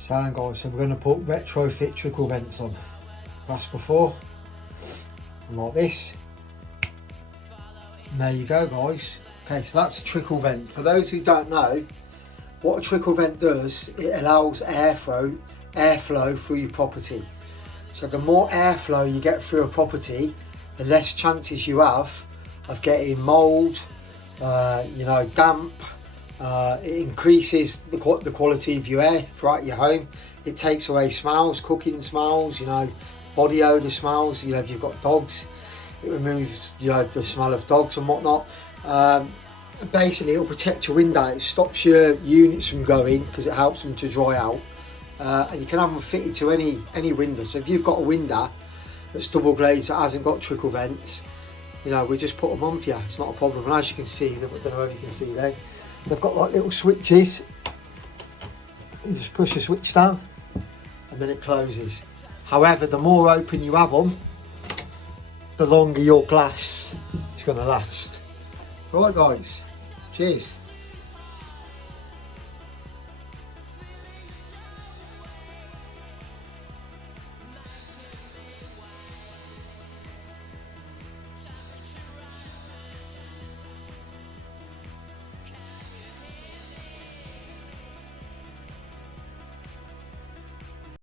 So guys, so we're going to put retrofit trickle vents on. That's before, like this. And there you go guys. Okay, so that's a trickle vent. For those who don't know, what a trickle vent does, it allows airflow through your property. So the more airflow you get through a property, the less chances you have of getting mould, you know, damp. It increases the quality of your air throughout your home. It takes away smells, cooking smells, you know, body odour smells. You know, if you've got dogs, it removes, you know, the smell of dogs and whatnot. Basically, it'll protect your window. It stops your units from going because it helps them to dry out. And you can have them fitted to any window. So if you've got a window that's double glazed that hasn't got trickle vents, you know, we just put them on for you. It's not a problem. And as you can see, I don't know if you can see there, they've got like little switches. You just push the switch down and then it closes. However, the more open you have them, the longer your glass is going to last. Right guys, cheers.